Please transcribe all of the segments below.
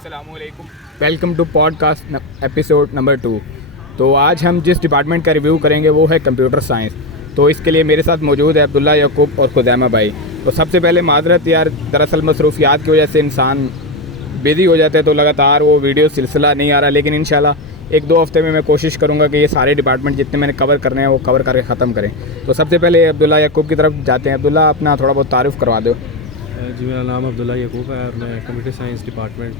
अस्सलामुअलैकुम, welcome to podcast episode number 2। तो आज हम जिस डिपार्टमेंट का रिव्यू करेंगे वो है कंप्यूटर साइंस। तो इसके लिए मेरे साथ मौजूद है अब्दुल्ला याकूब और खुज़ैमा भाई। तो सबसे पहले माजरत यार, दरअसल मसरूफियात की वजह से इंसान बिज़ी हो जाता है तो लगातार वो वीडियो सिलसिला नहीं आ रहा, लेकिन इंशाल्लाह 1-2 हफ्ते में मैं कोशिश करूँगा कि ये सारे डिपार्टमेंट जितने मैंने कवर करने हैं वो कवर करके ख़त्म करें। तो सबसे पहले अब्दुल्ला याकूब की तरफ जाते हैं। अब्दुल्ला, अपना थोड़ा बहुत तारुफ़ करवा दो। जी, मेरा नाम अब्दुल्ला याकूब है और मैं कंप्यूटर साइंस डिपार्टमेंट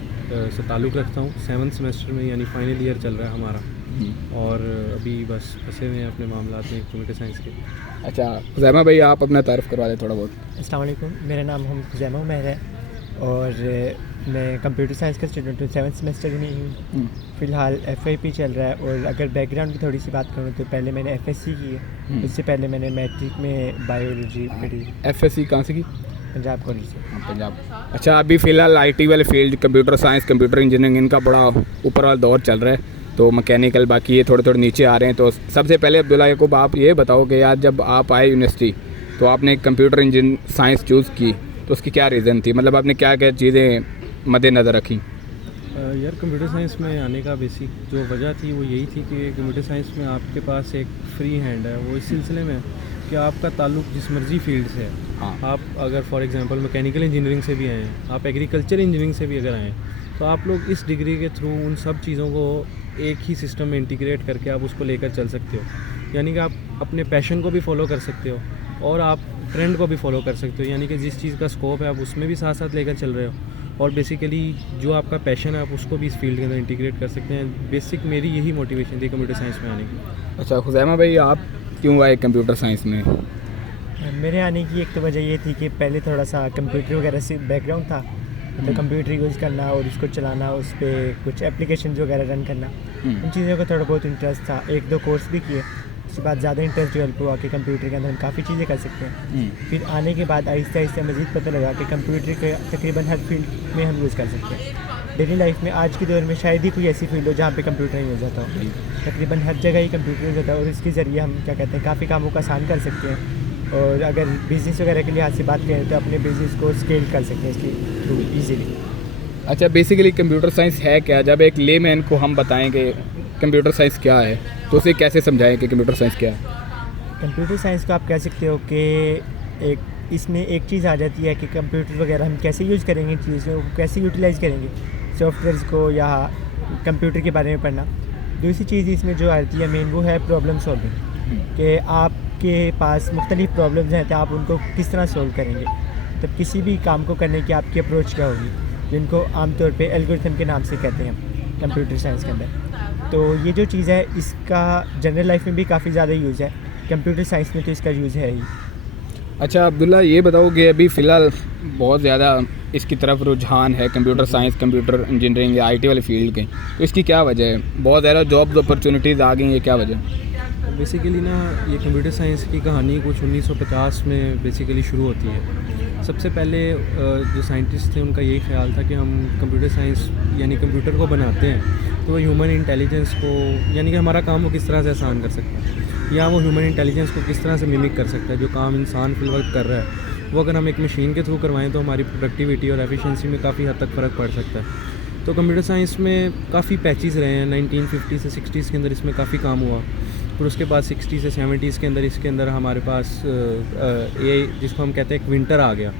से ताल्लुक़ रखता हूँ। 7th सेमेस्टर में यानी फाइनल ईयर चल रहा है हमारा और अभी बस फंसे हुए हैं अपने मामलात में कंप्यूटर साइंस के। अच्छा, खुज़ैमा भाई आप अपना तारुफ़ करवा दें थोड़ा बहुत। अस्सलाम वालेकुम, मेरा नाम खुज़ैमा उमैर है और मैं कंप्यूटर साइंस का स्टूडेंट हूँ, 7th सेमेस्टर में हूँ। फ़िलहाल FYP चल रहा है और अगर बैकग्राउंड की थोड़ी सी बात करूँ तो पहले मैंने FSC की है, इससे पहले मैंने मैट्रिक में बायोलॉजी पढ़ी। FSC कहाँ से की? पंजाब कॉलेज से। हाँ, पंजाब। अच्छा, अभी फ़िलहाल IT वाले field, computer science, computer engineering, इनका बड़ा ऊपर वाला दौर चल रहा है, तो मैकेनिकल बाकी ये थोड़े थोड़े नीचे आ रहे हैं। तो सबसे पहले अब्दुल्ला याकूब आप ये बताओ कि यार जब आप आए यूनिवर्सिटी तो आपने कंप्यूटर इंजीनियरिंग साइंस चूज़ की तो उसकी क्या रीज़न थी? मतलब आपने क्या क्या चीज़ें मद्देनज़र रखी? यार कंप्यूटर साइंस में आने का बेसिक जो वजह थी वो यही थी कि कंप्यूटर साइंस में आपके पास एक फ्री हैंड है। वो इस सिलसिले में कि आपका ताल्लुक़ जिस मर्ज़ी फील्ड से है। हाँ। आप अगर फॉर एग्जांपल मैकेनिकल इंजीनियरिंग से भी आए हैं, आप एग्रीकल्चर इंजीनियरिंग से भी अगर आए हैं, तो आप लोग इस डिग्री के थ्रू उन सब चीज़ों को एक ही सिस्टम में इंटीग्रेट करके आप उसको लेकर चल सकते हो। यानी कि आप अपने पैशन को भी फॉलो कर सकते हो और आप ट्रेंड को भी फॉलो कर सकते हो। यानी कि जिस चीज़ का स्कोप है आप उसमें भी साथ साथ लेकर चल रहे हो और बेसिकली जो आपका पैशन है आप उसको भी इस फील्ड के अंदर इंटीग्रेट कर सकते हैं। बेसिक मेरी यही मोटिवेशन थी कंप्यूटर साइंस में आने की। अच्छा खुज़ैमा भाई, आप क्यों आए कंप्यूटर साइंस में? मेरे आने की एक तो वजह ये थी कि पहले थोड़ा सा कंप्यूटर वगैरह से बैकग्राउंड था, मतलब कंप्यूटर यूज़ करना और उसको चलाना, उस पर कुछ एप्लीकेशन वगैरह रन करना, उन चीज़ों का थोड़ा बहुत इंटरेस्ट था। 1-2 कोर्स भी किए, उसके बाद ज़्यादा इंटरेस्ट डेवलप हुआ कि कंप्यूटर के अंदर हम काफ़ी चीज़ें कर सकते हैं। फिर आने के बाद आहिस्ता आहिस्ता मज़ीद पता लगा कि कंप्यूटर के तकरीबन हर फील्ड में हम यूज़ कर सकते हैं। डेली लाइफ में आज के दौर में शायद ही कोई ऐसी फील्ड हो जहाँ पे कंप्यूटर नहीं यूज़ होता हो। तकरीबन हर जगह ही कंप्यूटर यूज़ होता है और इसके ज़रिए हम क्या कहते हैं काफ़ी कामों को आसान कर सकते हैं। और अगर बिज़नेस वगैरह के लिहाज से बात करें तो अपने बिज़नेस को स्केल कर सकते हैं इसके थ्रू ईजीली। अच्छा, बेसिकली कंप्यूटर साइंस है क्या? जब एक लेमैन को हम बताएं कि कंप्यूटर साइंस क्या है तो उसे कैसे समझाएं कि कंप्यूटर साइंस क्या है? कंप्यूटर साइंस को आप कह सकते हो कि एक इसमें एक चीज़ आ जाती है कि कंप्यूटर वगैरह हम कैसे यूज़ करेंगे, चीज़ों को कैसे यूटिलाइज़ करेंगे, सॉफ्टवेयर्स को या कंप्यूटर के बारे में पढ़ना। दूसरी चीज़ इसमें जो आती है मेन वो है प्रॉब्लम सॉल्विंग, कि आपके पास मुख्तलिफ प्रॉब्लम्स हैं तो आप उनको किस तरह सॉल्व करेंगे। तब किसी भी काम को करने की आपकी अप्रोच क्या होगी, जिनको आमतौर पे एल्गोरिथम के नाम से कहते हैं कंप्यूटर साइंस के अंदर। तो ये जो चीज़ है इसका जनरल लाइफ में भी काफ़ी ज़्यादा यूज़ है, कंप्यूटर साइंस में तो इसका यूज़ है ही। अच्छा अब्दुल्ला, ये बताओ कि अभी फ़िलहाल बहुत ज़्यादा इसकी तरफ रुझान है कंप्यूटर साइंस, कंप्यूटर इंजीनियरिंग या IT वाले फील्ड के, तो इसकी क्या वजह है? बहुत ज़्यादा जॉब्स अपॉर्चुनिटीज़ आ गई हैं, क्या वजह? बेसिकली ना ये कंप्यूटर साइंस की कहानी कुछ 1950 में बेसिकली शुरू होती है। सबसे पहले जो साइंटिस्ट थे उनका यही ख्याल था कि हम कंप्यूटर साइंस यानी कंप्यूटर को बनाते हैं तो वो ह्यूमन इंटेलिजेंस को, यानी कि हमारा काम वो किस तरह से आसान कर सकता है या वो ह्यूमन इंटेलिजेंस को किस तरह से मिमिक कर सकता है। जो काम इंसान फिलहाल कर रहा है वो अगर हम एक मशीन के थ्रू करवाएं तो हमारी प्रोडक्टिविटी और एफिशिएंसी में काफ़ी हद तक फ़र्क पड़ सकता है। तो कंप्यूटर साइंस में काफ़ी पैचेस रहे हैं। 1950 से 60s के अंदर इसमें काफ़ी काम हुआ, फिर उसके बाद 60 से 70s के अंदर इसके अंदर हमारे पास AI जिसको हम कहते हैं विंटर आ गया।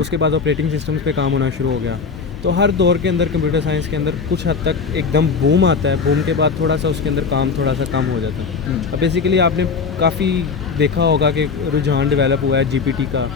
उसके बाद ऑपरेटिंग सिस्टम्स पे काम होना शुरू हो गया। तो हर दौर के अंदर कंप्यूटर साइंस के अंदर कुछ हद तक एकदम बूम आता है, बूम के बाद थोड़ा सा उसके अंदर काम थोड़ा सा कम हो जाता है। अब बेसिकली आपने काफ़ी देखा होगा कि रुझान डेवलप हुआ है GPT का।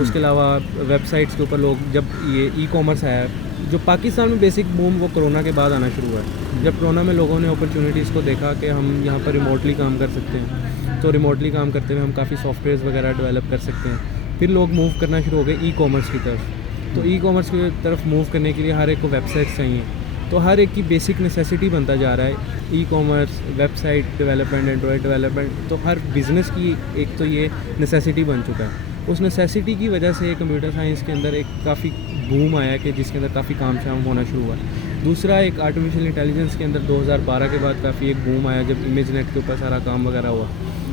उसके अलावा वेबसाइट्स के ऊपर लोग, जब ये ई-कॉमर्स आया, जो पाकिस्तान में बेसिक बूम वो कोरोना के बाद आना शुरू हुआ है। जब कोरोना में लोगों ने अपॉर्चुनिटीज़ को देखा कि हम यहाँ पर रिमोटली काम कर सकते हैं, तो रिमोटली काम करते हुए हम काफ़ी सॉफ्टवेयर्स वगैरह डेवलप कर सकते हैं। फिर लोग मूव करना शुरू हो गए ई-कॉमर्स की तरफ। तो ई-कॉमर्स की तरफ मूव करने के लिए हर एक को वेबसाइट्स चाहिए, तो हर एक की बेसिक नेसेसिटी बनता जा रहा है e-commerce, website development, android development. तो हर बिज़नेस की एक तो ये नेसेसिटी बन चुका है। उस नेसेसिटी की वजह से कंप्यूटर साइंस के अंदर एक काफ़ी बूम आया कि जिसके अंदर काफ़ी काम शाम होना शुरू हुआ। दूसरा एक आर्टिफिशियल इंटेलिजेंस के अंदर 2012 के बाद काफ़ी एक बूम आया जब इमेज नेट के ऊपर सारा काम वगैरह हुआ।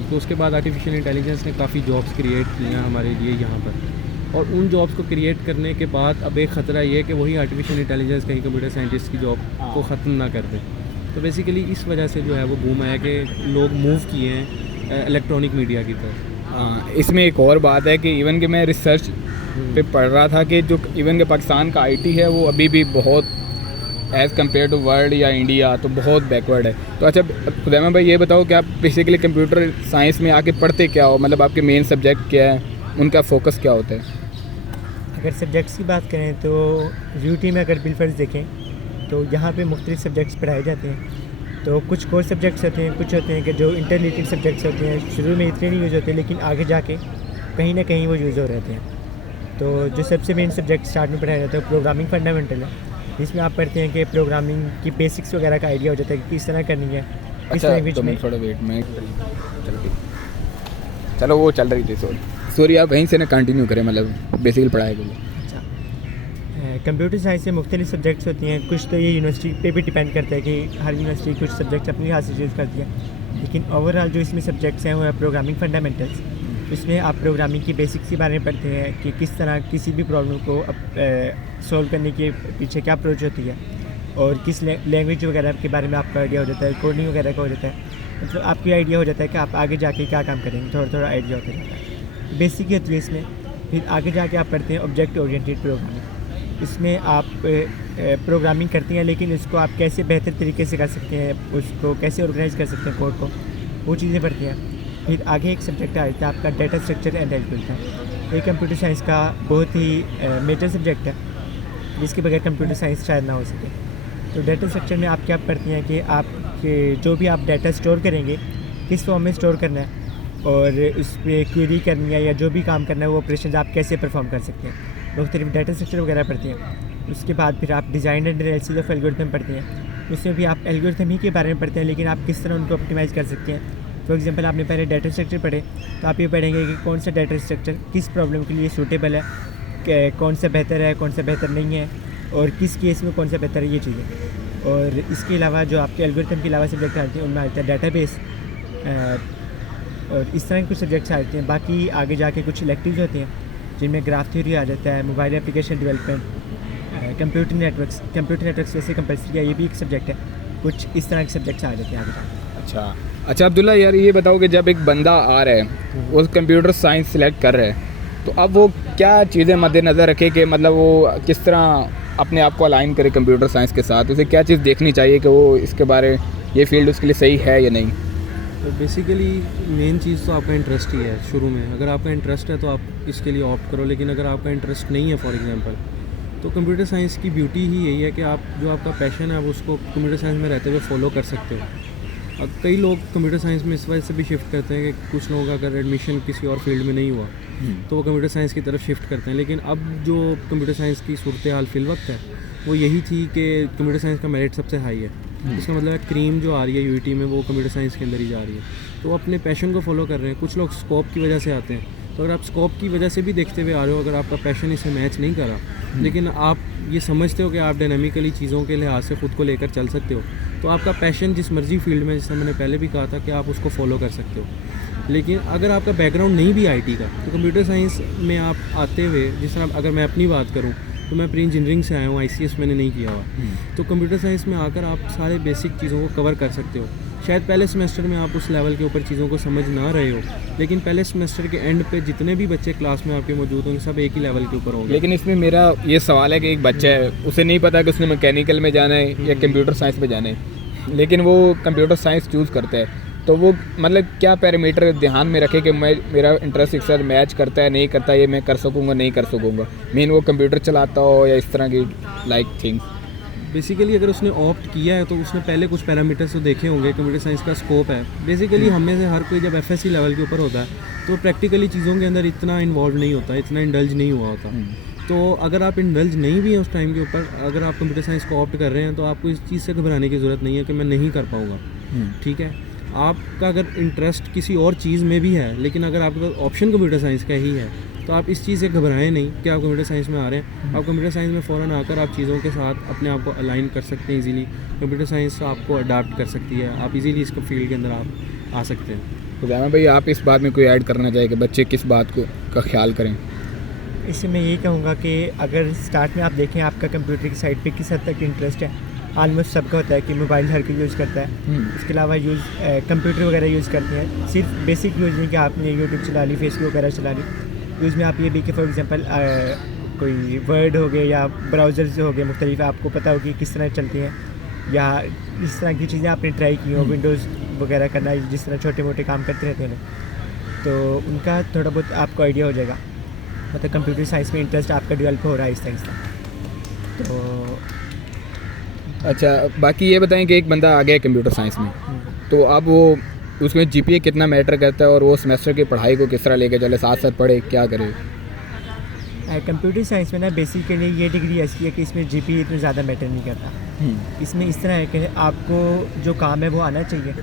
तो उसके बाद आर्टिफिशियल इंटेलिजेंस ने काफ़ी जॉब्स क्रिएट की हैं हमारे लिए यहाँ पर। और उन जॉब्स को क्रिएट करने के बाद अब एक ख़तरा ये है कि वही आर्टिफिशियल इंटेलिजेंस कहीं कंप्यूटर साइंटिस्ट की जॉब को ख़त्म ना कर दे। तो बेसिकली इस वजह से जो है वो बूम आया कि लोग मूव किए हैं इलेक्ट्रॉनिक मीडिया की तरफ। इसमें एक और बात है कि इवन कि मैं रिसर्च पे पढ़ रहा था कि जो इवन के पाकिस्तान का आईटी है वो अभी भी बहुत एज़ कम्पेयर टू वर्ल्ड या इंडिया तो बहुत बैकवर्ड है। तो अच्छा खुदैमा भाई ये बताओ कि आप बेसिकली कंप्यूटर साइंस में आके पढ़ते क्या हो, मतलब आपके मेन सब्जेक्ट क्या है, उनका फोकस क्या होता है? अगर सब्जेक्ट्स की बात करें तो यूटी में अगर बिलफर्ज देखें तो यहाँ पे मुख्तलिफ सब्जेक्ट्स पढ़ाए जाते हैं। तो कुछ कोर सब्जेक्ट्स होते हैं, कुछ होते हैं कि जो इंटरमीडिएट सब्जेक्ट्स होते हैं, शुरू में इतने नहीं यूज़ होते लेकिन आगे जाके कहीं ना कहीं वो यूज़ हो रहते हैं। तो जो सबसे मेन सब्जेक्ट स्टार्ट में पढ़ाया जाता है प्रोग्रामिंग फंडामेंटल है, जिसमें आप पढ़ते हैं कि प्रोग्रामिंग की बेसिक्स वगैरह का आइडिया हो जाता है कि किस तरह करनी है, किस अच्छा लैंग्वेज तो में। मैं थोड़ा वेट में चलो वो चल रही थी सॉरी आप वहीं से ना कंटिन्यू करें, मतलब बेसिकली पढ़ाई के लिए। अच्छा, कंप्यूटर साइंस में मुख्तलिफ सब्जेक्ट्स होती हैं। कुछ तो ये यूनिवर्सिटी पे भी डिपेंड करता है कि हर यूनिवर्सिटी कुछ सब्जेक्ट्स अपने लिहाज से चूज़ करती है, लेकिन ओवरऑल जो इसमें सब्जेक्ट्स हैं वो है प्रोग्रामिंग फंडामेंटल्स। इसमें आप प्रोग्रामिंग की बेसिक्स के बारे में पढ़ते हैं कि किस तरह किसी भी प्रॉब्लम को सॉल्व करने के पीछे क्या अप्रोच होती है और किस लैंग्वेज वगैरह के बारे में आपका आइडिया हो जाता है, कोडिंग वगैरह का हो जाता है, मतलब आपकी आइडिया हो जाता है कि आप आगे जाके क्या काम करेंगे, थोड़ा थोड़ा आइडिया होता जाता है। बेसिक होती है इसमें। फिर आगे जाके आप पढ़ते हैं ऑब्जेक्ट ओरिएंटेड प्रोग्रामिंग। इसमें आप प्रोग्रामिंग करते हैं लेकिन उसको आप कैसे बेहतर तरीके से कर सकते हैं, उसको कैसे ऑर्गेनाइज कर सकते हैं कोड को, वो चीज़ें पढ़ते हैं। फिर आगे एक सब्जेक्ट आ जाता है आपका डाटा स्ट्रक्चर एंड एल्गोरिथम। ये कंप्यूटर साइंस का बहुत ही मेजर सब्जेक्ट है जिसके बगैर कंप्यूटर साइंस शायद ना हो सके। तो डाटा स्ट्रक्चर में आप क्या पढ़ते हैं कि आप जो भी आप डाटा स्टोर करेंगे किस फॉर्म में स्टोर करना है और उस पर क्वेरी करनी है या जो भी काम करना है वो ऑपरेशन आप कैसे परफॉर्म कर सकते हैं। मुख्तलिफ डाटा स्ट्रक्चर वगैरह पढ़ते हैं। उसके बाद फिर आप design and analysis of algorithm पढ़ते हैं। उसमें भी आप एल्गोरिथम ही के बारे में पढ़ते हैं लेकिन आप किस तरह उनको ऑप्टिमाइज़ कर सकते हैं। फॉर एग्जांपल आपने पहले डाटा स्ट्रक्चर पढ़े तो आप ये पढ़ेंगे कि कौन सा डाटा स्ट्रक्चर किस प्रॉब्लम के लिए सूटेबल है, कौन सा बेहतर है, कौन सा बेहतर नहीं है और किस केस में कौन सा बेहतर है, ये चीज़ें। और इसके अलावा जो आपके एल्गोरिथम के अलावा सब्जेक्ट आते हैं उनमें आता है डाटाबेस और इस तरह के कुछ सब्जेक्ट्स आते हैं। बाकी आगे जाके कुछ इलेक्टिव्स होते हैं जिनमें ग्राफ थ्योरी आ जाता है, mobile application development, computer networks वैसे कंपल्सरी है, ये भी एक सब्जेक्ट है। कुछ इस तरह के सब्जेक्ट्स आ जाते हैं आगे जाके। अच्छा अब्दुल्ला यार ये बताओ कि जब एक बंदा आ रहा है वो कंप्यूटर साइंस सिलेक्ट कर रहा है तो अब वो क्या चीज़ें मद्देनज़र रखे कि मतलब वो किस तरह अपने आप को अलाइन करे कंप्यूटर साइंस के साथ, उसे क्या चीज़ देखनी चाहिए कि वो इसके बारे ये फील्ड उसके लिए सही है या नहीं? तो बेसिकली मेन चीज़ तो आपका इंटरेस्ट ही है शुरू में। अगर आपका इंटरेस्ट है तो आप इसके लिए ऑप्ट करो, लेकिन अगर आपका इंटरेस्ट नहीं है फॉर एग्जांपल तो कंप्यूटर साइंस की ब्यूटी ही यही है कि आप जो आपका पैशन है आप उसको कंप्यूटर साइंस में रहते हुए फॉलो कर सकते हो। अब कई लोग कंप्यूटर साइंस में इस वजह से भी शिफ्ट करते हैं कि कुछ लोगों का अगर एडमिशन किसी और फील्ड में नहीं हुआ तो वो कंप्यूटर साइंस की तरफ शिफ्ट करते हैं। लेकिन अब जो कंप्यूटर साइंस की सूरत हाल फिल वक्त है वो यही थी कि कंप्यूटर साइंस का मेरिट सबसे हाई है। इसका मतलब है क्रीम जो आ रही है यूईटी में वो कंप्यूटर साइंस के अंदर ही जा रही है। तो वो अपने पैशन को फॉलो कर रहे हैं। कुछ लोग स्कोप की वजह से आते हैं, तो अगर आप स्कोप की वजह से भी देखते हुए आ रहे हो, अगर आपका पैशन इसे मैच नहीं करा लेकिन आप ये समझते हो कि आप डायनामिकली चीज़ों के लिहाज से ख़ुद को लेकर चल सकते हो, तो आपका पैशन जिस मर्जी फील्ड में, जैसे मैंने पहले भी कहा था कि आप उसको फॉलो कर सकते हो। लेकिन अगर आपका बैकग्राउंड नहीं भी आईटी का तो कंप्यूटर साइंस में आप आते हुए, जिस तरह अगर मैं अपनी बात करूँ तो मैं प्री इंजीनियरिंग से आया हूँ, आईसीएस मैंने नहीं किया हुआ, तो कंप्यूटर साइंस में आकर आप सारे बेसिक चीज़ों को कवर कर सकते हो। शायद पहले सेमेस्टर में आप उस लेवल के ऊपर चीज़ों को समझ ना रहे हो, लेकिन पहले सेमेस्टर के एंड पे जितने भी बच्चे क्लास में आपके मौजूद होंगे सब एक ही लेवल के ऊपर होंगे। लेकिन इसमें मेरा ये सवाल है कि एक बच्चा है, उसे नहीं पता कि उसने मैकेनिकल में जाना है या कंप्यूटर साइंस में जाना है, लेकिन वो कंप्यूटर साइंस चूज़ करता है, तो वो मतलब क्या पैरामीटर ध्यान में रखे कि मेरा इंटरेस्ट एक साथ मैच करता है नहीं करता, ये मैं कर सकूँगा नहीं कर सकूँगा, मेन वो कंप्यूटर चलाता हो या इस तरह की लाइक थिंग्स। बेसिकली अगर उसने ऑप्ट किया है तो उसने पहले कुछ पैरामीटर्स तो देखे होंगे। कंप्यूटर साइंस का स्कोप है बेसिकली हमें से हर कोई जब एफएससी लेवल के ऊपर होता है तो प्रैक्टिकली चीज़ों के अंदर इतना इन्वॉल्व नहीं होता, इतना इंडल्ज नहीं हुआ होता। तो अगर आप इंडल्ज नहीं भी हैं उस टाइम के ऊपर, अगर आप कंप्यूटर साइंस को ऑप्ट कर रहे हैं तो आपको इस चीज़ से घबराने की ज़रूरत नहीं है कि मैं नहीं कर पाऊँगा। ठीक है, आपका अगर इंटरेस्ट किसी और चीज़ में भी है लेकिन अगर आपका ऑप्शन कंप्यूटर साइंस का ही है तो आप इस चीज़ से घबराएं नहीं कि आप कंप्यूटर साइंस में आ रहे हैं। आप कंप्यूटर साइंस में फ़ौरन आकर आप चीज़ों के साथ अपने आप को अलाइन कर सकते हैं इजीली। कंप्यूटर साइंस आपको अडाप्ट कर सकती है, आप इजीली इसको फील्ड के अंदर आप आ सकते हैं। खुदैमा भाई आप इस बात में कोई ऐड करना चाहिए कि बच्चे किस बात को का ख्याल करें? इससे मैं यही कहूँगा कि अगर स्टार्ट में आप देखें आपका कंप्यूटर की साइड पे किस हद तक इंटरेस्ट है, ऑलमोस्ट सबका होता है कि मोबाइल हर कोई यूज़ करता है, इसके अलावा कंप्यूटर वगैरह यूज़ करते हैं। सिर्फ बेसिक यूज़ नहीं कि आपने यूट्यूब चला ली, फेसबुक वगैरह चला ली, यूज़ में आप ये भी कि फॉर एग्जांपल कोई वर्ड हो गए या ब्राउज़र्स हो गए मुख्तलिफ, आपको पता हो कि किस तरह चलती हैं, या इस तरह की चीज़ें आपने ट्राई की हो, विंडोज़ वगैरह करना, जिस तरह छोटे मोटे काम करते रहते हैं, तो उनका थोड़ा बहुत आपको आइडिया हो जाएगा। मतलब कंप्यूटर साइंस में इंटरेस्ट आपका डेवलप हो रहा है आहिस्ता आहिस्ता। तो अच्छा, बाकी ये बताएं कि एक बंदा आ गया कंप्यूटर साइंस में, तो अब वो उसमें जीपीए कितना मैटर करता है और वो सेमेस्टर की पढ़ाई को किस तरह लेके चले, साथ साथ पढ़े, क्या करे? कंप्यूटर साइंस में ना बेसिकली ये डिग्री ऐसी है कि इसमें जीपीए इतना ज़्यादा मैटर नहीं करता। इसमें इस तरह है कि आपको जो काम है वो आना चाहिए।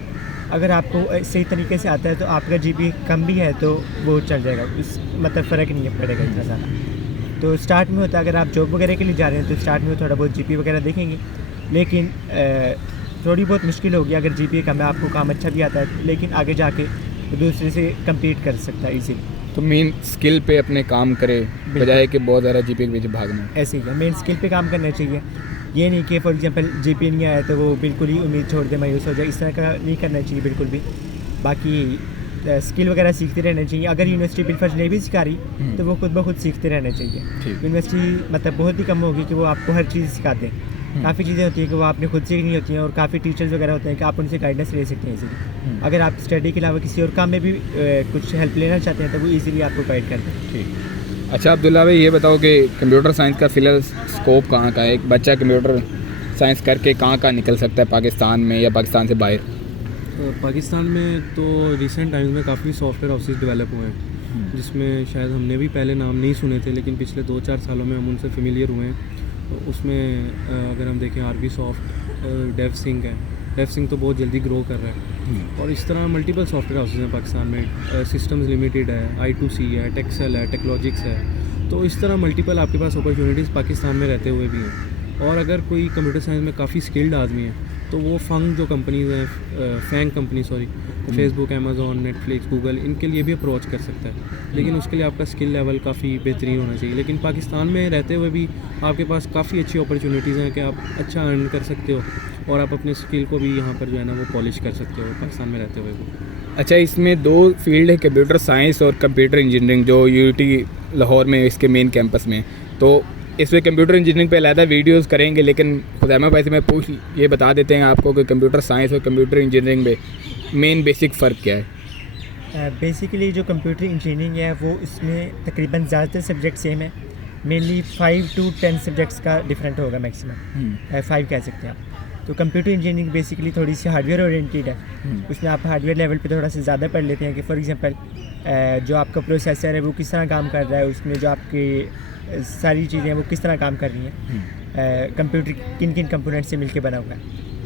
अगर आपको सही तरीके से आता है तो आपका जीपीए कम भी है तो वो चल जाएगा, उस मतलब फ़र्क नहीं है पड़ेगा इतना ज़्यादा। तो स्टार्ट में होता है अगर आप जॉब वगैरह के लिए जा रहे हैं तो स्टार्ट में थोड़ा बहुत जीपीए वगैरह देखेंगे, लेकिन थोड़ी बहुत मुश्किल होगी अगर जीपीए कम है, आपको काम अच्छा भी आता है, लेकिन आगे जाके दूसरे से कम्पीट कर सकता है इजीली। तो मेन स्किल पे अपने काम करे बजाय कि बहुत ज़्यादा जीपीए के पीछे भागना। ऐसे ही है, मेन स्किल पे काम करना चाहिए। ये नहीं कि फॉर एग्जांपल जीपीए नहीं आया तो वो बिल्कुल ही उम्मीद छोड़ दे, मायूस हो जाए, इस तरह का नहीं करना चाहिए बिल्कुल भी। बाकी स्किल वगैरह सीखते रहना चाहिए। अगर यूनिवर्सिटी बिलफर्ज नहीं भी सिखा रही तो वो खुद ब खुद सीखते रहना चाहिए। यूनिवर्सिटी मतलब बहुत ही कम होगी कि वो आपको हर चीज़ सिखाते हैं। काफ़ी चीज़ें होती हैं कि वो आपने खुद सीखनी होती हैं, और काफ़ी टीचर्स वगैरह होते हैं कि आप उनसे गाइडेंस ले सकते हैं इजीली। अगर आप स्टडी के अलावा किसी और काम में भी कुछ हेल्प लेना चाहते हैं तो वो इजीली आपको गाइड करते हैं। ठीक। अच्छा अब्दुल्ला भाई, ये बताओ कि कंप्यूटर साइंस का फिलहाल स्कोप कहाँ का है? एक बच्चा कंप्यूटर साइंस करके कहाँ निकल सकता है, पाकिस्तान में या पाकिस्तान से बाहर? पाकिस्तान में तो रिसेंट टाइम्स में काफ़ी सॉफ्टवेयर हाउसेस डेवलप हुए हैं, जिसमें शायद हमने भी पहले नाम नहीं सुने थे, लेकिन पिछले 2-4 सालों में हम उनसे फेमिलियर हुए हैं। तो उसमें अगर हम देखें आरबी सॉफ्ट, डेव सिंह है, डेव सिंह तो बहुत जल्दी ग्रो कर रहा है, और इस तरह मल्टीपल सॉफ्टवेयर हाउसेस हैं पाकिस्तान में। सिस्टम्स लिमिटेड है, I2C है, टेक्सेल है, टेक्लॉजिक्स है। तो इस तरह मल्टीपल आपके पास अपॉर्चुनिटीज़ पाकिस्तान में रहते हुए भी हैं। और अगर कोई कंप्यूटर साइंस में काफ़ी स्किल्ड आदमी है तो वो जो कंपनीज हैं, FAANG company Facebook, Amazon, Netflix, Google, इनके लिए भी अप्रोच कर सकता है, लेकिन उसके लिए आपका स्किल लेवल काफ़ी बेहतरीन होना चाहिए। लेकिन पाकिस्तान में रहते हुए भी आपके पास काफ़ी अच्छी अपॉर्चुनिटीज़ हैं कि आप अच्छा अर्न कर सकते हो, और आप अपने स्किल को भी यहाँ पर जो है ना वो पॉलिश कर सकते हो पाकिस्तान में रहते हुए भी। अच्छा, इसमें 2 फील्ड है, कंप्यूटर साइंस और कंप्यूटर इंजीनियरिंग, जो यूटी लाहौर में इसके मेन कैंपस में। तो इसमें कंप्यूटर इंजीनियरिंग पे अलहदा वीडियोस करेंगे, लेकिन खुदैमा भाई से मैं ये बता देते हैं आपको कि कंप्यूटर साइंस और कंप्यूटर इंजीनियरिंग में मेन बेसिक फ़र्क क्या है? बेसिकली जो कंप्यूटर इंजीनियरिंग है वो इसमें तकरीबन ज़्यादातर सब्जेक्ट सेम है, मेनली 5 to 10 सब्जेक्ट्स का डिफरेंट होगा मैक्सिमम, 5 कह सकते हैं आप। तो कंप्यूटर इंजीनियरिंग बेसिकली थोड़ी सी हार्डवेयर ओरिएंटेड है, उसमें आप हार्डवेयर लेवल पे थोड़ा सा ज़्यादा पढ़ लेते हैं कि फॉर एग्जांपल जो आपका प्रोसेसर है वो किस तरह काम कर रहा है, उसमें जो आपकी सारी चीज़ें वो किस तरह काम कर रही हैं, कंप्यूटर किन किन कंपोनेंट से मिलके बना हुआ है,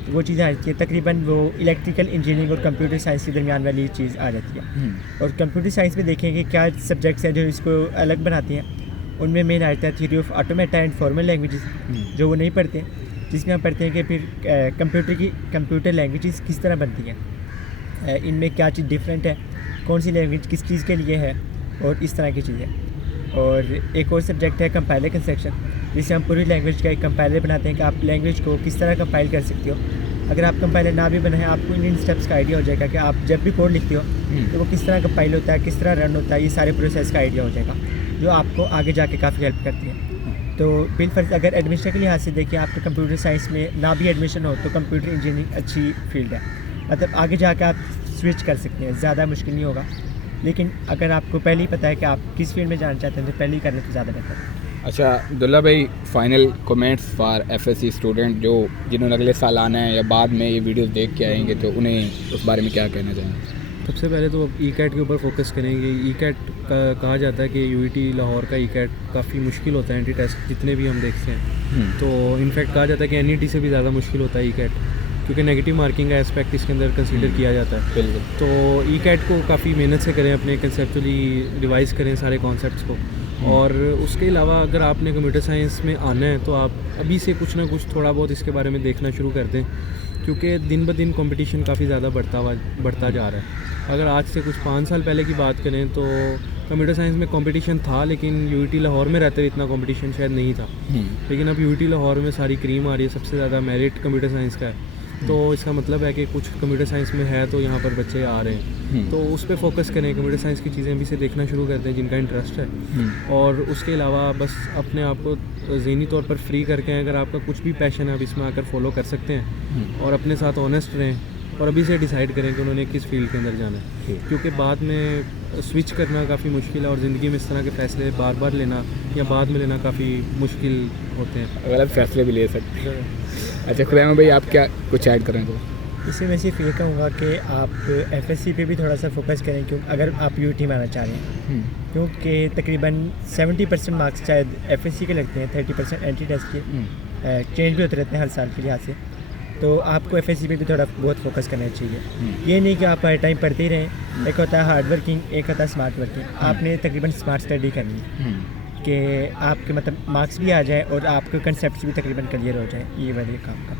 वो चीज़ें आ जाती है। तकरीबन वो इलेक्ट्रिकल इंजीनियरिंग और कंप्यूटर साइंस के दरमियान वाली चीज़ आ जाती है। और कंप्यूटर साइंस में देखेंगे क्या सब्जेक्ट्स हैं जो इसको अलग बनाती हैं। उनमें मेन आता है theory of automata and formal languages, जो वो नहीं पढ़ते, जिसमें हम पढ़ते हैं कि फिर कंप्यूटर लैंग्वेजेस किस तरह बनती हैं, इनमें क्या चीज़ डिफरेंट है, कौन सी लैंग्वेज किस चीज़ के लिए है, और इस तरह की चीज़ें। और एक और सब्जेक्ट है कंपाइलर कंस्ट्रक्शन, जिससे हम पूरी लैंग्वेज का एक कंपाइलर बनाते हैं कि आप लैंग्वेज को किस तरह कंपाइल कर सकते हो। अगर आप कंपाइलर ना भी बनाएं, आपको इन स्टेप्स का आइडिया हो जाएगा कि आप जब भी कोड लिखते हो तो वो किस तरह कंपाइल होता है, किस तरह रन होता है, ये सारे प्रोसेस का आइडिया हो जाएगा, जो आपको आगे जाके काफ़ी हेल्प करती है। तो बिलफर्ज अगर एडमिशन के लिहाज से देखिए, आपके कंप्यूटर साइंस में ना भी एडमिशन हो तो कंप्यूटर इंजीनियरिंग अच्छी फील्ड है, मतलब आगे जाकर आप स्विच कर सकते हैं, ज़्यादा मुश्किल नहीं होगा। लेकिन अगर आपको पहले ही पता है कि आप किस फील्ड में जाना चाहते हैं तो पहले ही करने तो ज़्यादा बेहतर है। अच्छा अब्दुल्ला भाई, final comments for FSc student जो जिन्होंने अगले साल आना है या बाद में ये वीडियोस देख के आएंगे, तो उन्हें उस बारे में क्या कहना चाहेंगे? सबसे पहले तो अब ई-कैट के ऊपर फोकस करेंगे। ई-कैट का कहा जाता है कि यूईटी लाहौर का ई-कैट काफ़ी मुश्किल होता है, एंटी टेस्ट जितने भी हम देखते हैं। तो इनफैक्ट कहा जाता है कि एनईटी से भी ज़्यादा मुश्किल होता है ई-कैट, क्योंकि नेगेटिव मार्किंग का एस्पेक्ट इसके अंदर कंसीडर किया जाता है। बिल्कुल। तो ई-कैट को काफ़ी मेहनत से करें, अपने कंसेप्चुअली रिवाइज़ करें सारे कॉन्सेप्ट्स को। और उसके अलावा अगर आपने कंप्यूटर साइंस में आना है तो आप अभी से कुछ ना कुछ थोड़ा बहुत इसके बारे में देखना शुरू कर दें, क्योंकि दिन ब दिन कंपटीशन काफ़ी ज़्यादा बढ़ता जा रहा है। अगर आज से कुछ 5 साल पहले की बात करें तो कंप्यूटर साइंस में कंपटीशन था, लेकिन यूईटी लाहौर में रहते हुए इतना कंपटीशन शायद नहीं था। लेकिन अब यूईटी लाहौर में सारी क्रीम आ रही है, सबसे ज़्यादा मेरिट कंप्यूटर साइंस का है। तो इसका मतलब है कि कुछ कंप्यूटर साइंस में है तो यहाँ पर बच्चे आ रहे हैं, तो उस पर फोकस करें, कंप्यूटर साइंस की चीज़ें अभी से देखना शुरू करते हैं जिनका इंटरेस्ट है। और उसके अलावा बस अपने आप को ज़हनी तौर पर फ्री करके, अगर आपका कुछ भी पैशन है आप इसमें आकर फॉलो कर सकते हैं, और अपने साथ ऑनेस्ट रहें और अभी से डिसाइड करें कि उन्होंने किस फील्ड के अंदर जाना है, क्योंकि बाद में स्विच करना काफ़ी मुश्किल है और ज़िंदगी में इस तरह के फ़ैसले बार बार लेना या बाद में लेना काफ़ी मुश्किल होते हैं, गलत फैसले भी ले सकते हैं। अच्छा खुदैमा भाई, आप क्या कुछ ऐड करें तो? इसमें मैं सिर्फ ये कहूँगा कि आप एफएससी पे भी थोड़ा सा फोकस करें, क्यों अगर आप यूटी में आना चाह रहे हैं, क्योंकि तकरीबन 70% मार्क्स शायद एफएससी के लगते हैं, 30% एंट्री टेस्ट के चेंज भी होते रहते हैं हर साल के लिहाज से। तो आपको एफएससी पे भी थोड़ा बहुत फोकस करना चाहिए। ये नहीं कि आप हर टाइम पढ़ते ही रहें, एक होता है हार्ड वर्किंग, एक होता है स्मार्ट वर्किंग। आपने तकरीबन स्मार्ट स्टडी करनी है कि आपके मतलब मार्क्स भी आ जाए और आपके कंसेप्ट भी तकरीबन क्लियर हो जाए, ये वाले काम का।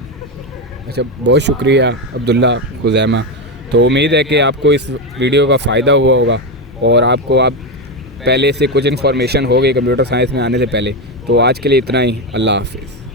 अच्छा, बहुत शुक्रिया अब्दुल्ला, खुज़ैमा। तो उम्मीद है कि आपको इस वीडियो का फ़ायदा हुआ होगा और आपको आप पहले से कुछ इन्फॉर्मेशन हो गई कंप्यूटर साइंस में आने से पहले। तो आज के लिए इतना ही, अल्लाह हाफिज़।